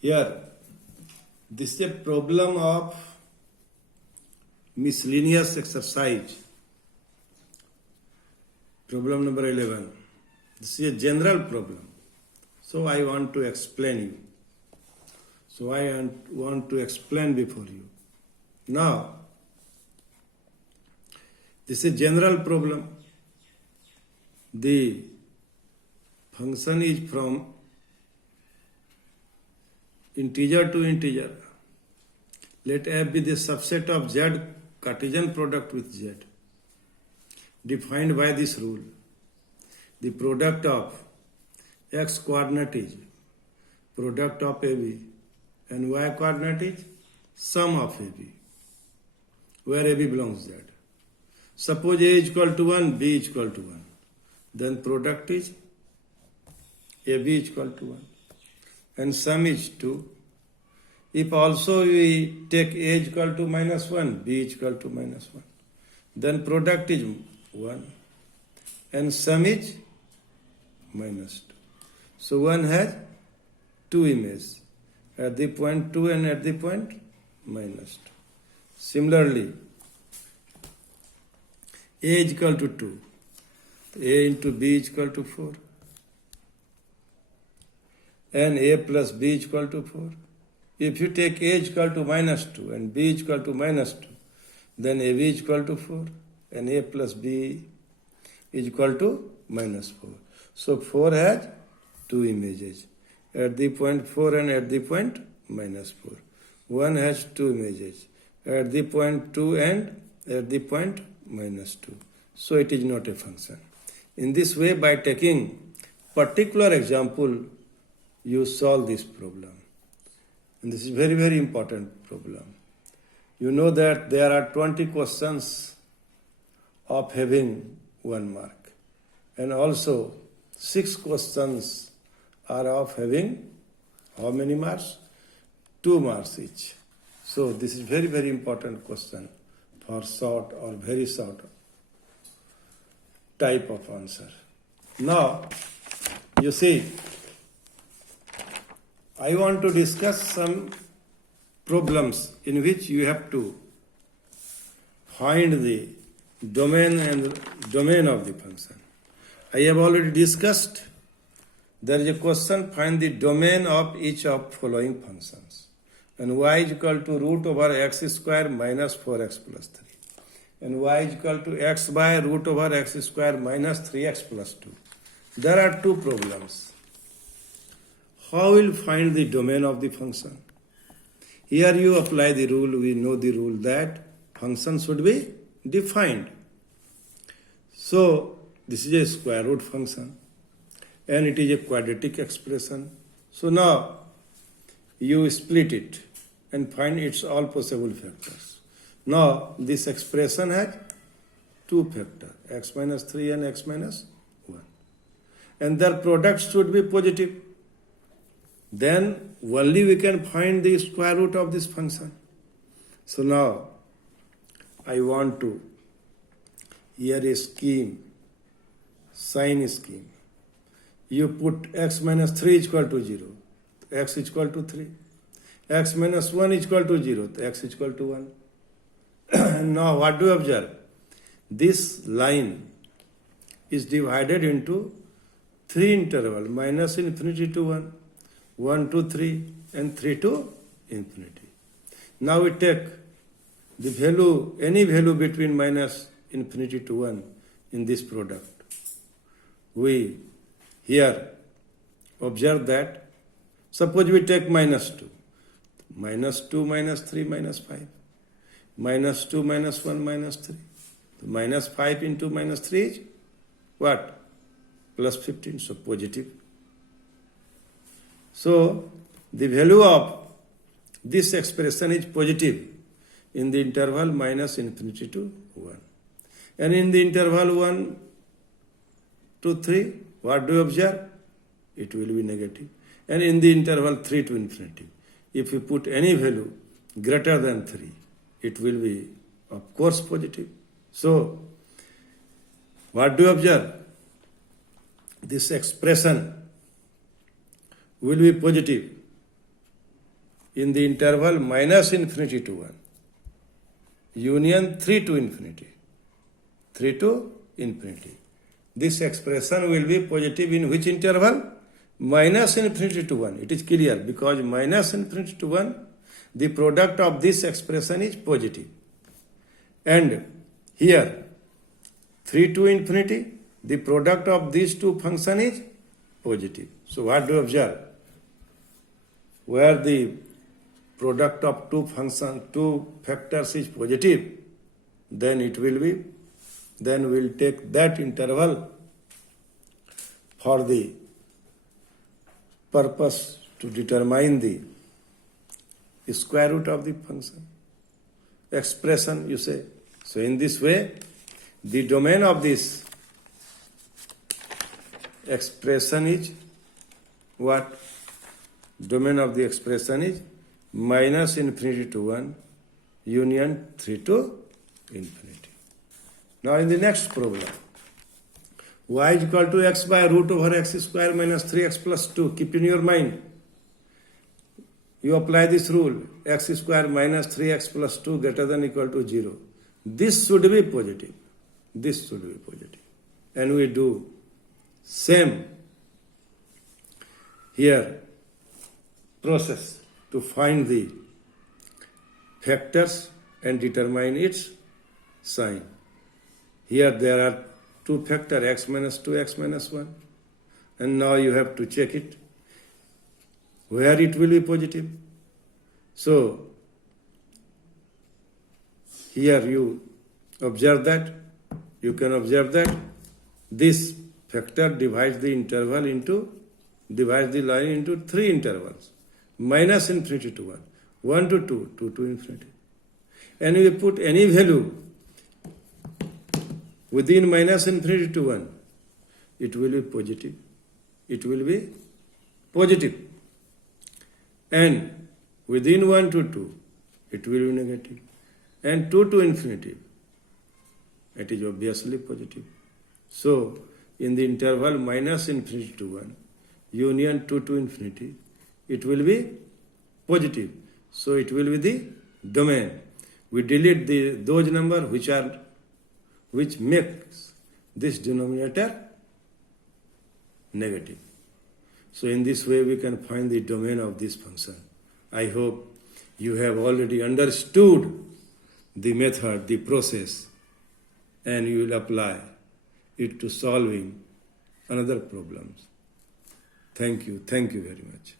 Here, this is a problem of miscellaneous exercise. Problem number 11. This is a general problem. So I want to explain you. So I want to explain before you. Now, this is a general problem. The function is from integer to integer. Let f be the subset of z Cartesian product with z, defined by this rule. The product of x coordinate is product of AB and y coordinate is sum of AB, where AB belongs z. Suppose A is equal to 1, B is equal to 1. Then product is AB is equal to 1 and sum is 2. If also we take A is equal to minus 1, B is equal to minus 1, then product is 1 and sum is minus 2. So one has two images at the point 2 and at the point minus 2. Similarly, A is equal to 2. A into B is equal to 4. And A plus B is equal to 4. If you take A is equal to minus 2 and B is equal to minus 2, then AB is equal to 4 and A plus B is equal to minus 4. So 4 has two images at the point 4 and at the point minus 4. 1 has two images at the point 2 and at the point minus 2. So it is not a function. In this way, by taking particular example, you solve this problem. And this is very, very important problem. You know that there are 20 questions of having 1 mark. And also 6 questions are of having how many marks? 2 marks each. So this is very, very important question for short or very short type of answer. Now, you see, I want to discuss some problems in which you have to find the domain and domain of the function. I have already discussed. There is a question, find the domain of each of following functions. And y is equal to root over x square minus 4x plus 3. And y is equal to x by root over x square minus 3x plus 2. There are two problems. How will find the domain of the function? Here you apply the rule, we know the rule that function should be defined. So this is a square root function and it is a quadratic expression. So now you split it and find its all possible factors. Now this expression has two factors, x minus 3 and x minus 1. And their product should be positive. Then only we can find the square root of this function. So now I want to, here a scheme, sign scheme. You put x minus 3 is equal to 0, x is equal to 3. X minus 1 is equal to 0, x is equal to 1. And now what do you observe? This line is divided into 3 intervals, minus infinity to 1. 1 to 3 and 3 to infinity. Now we take the value, any value between minus infinity to 1 in this product. We here observe that, suppose we take minus 2. Minus 2 minus 3 minus 5. Minus 2 minus 1 minus 3. So minus 5 into minus 3 is what? Plus 15, so positive. So the value of this expression is positive in the interval minus infinity to 1. And in the interval 1 to 3, what do you observe? It will be negative. And in the interval 3 to infinity, if you put any value greater than 3, it will be of course positive. So what do you observe? This expression will be positive in the interval minus infinity to 1, union 3 to infinity, 3 to infinity. This expression will be positive in which interval? Minus infinity to 1. It is clear because minus infinity to 1, the product of this expression is positive. And here, 3 to infinity, the product of these two functions is positive. So what do you observe? Where the product of two factors is positive, then it will be, then we'll take that interval for the purpose to determine the square root of the function. Expression, you say. So in this way, the domain of this expression is what? Domain of the expression is minus infinity to 1, union 3 to infinity. Now in the next problem, y is equal to x by root over x square minus 3x plus 2. Keep in your mind. You apply this rule, x square minus 3x plus 2 greater than equal to 0. This should be positive. This should be positive. And we do same here process to find the factors and determine its sign. Here there are two factors, x minus 2, x minus 1. And now you have to check it, where it will be positive. So, here you observe that, you can observe that this factor divides the line into three intervals. Minus infinity to 1, 1 to 2, 2 to infinity. And we put any value within minus infinity to 1, it will be positive. It will be positive. And within 1 to 2, it will be negative. And 2 to infinity, it is obviously positive. So, in the interval minus infinity to 1, union 2 to infinity, it will be positive. So, it will be the domain. We delete those numbers which makes this denominator negative. So in this way we can find the domain of this function. I hope you have already understood the method, the process, and you will apply it to solving another problems. Thank you very much.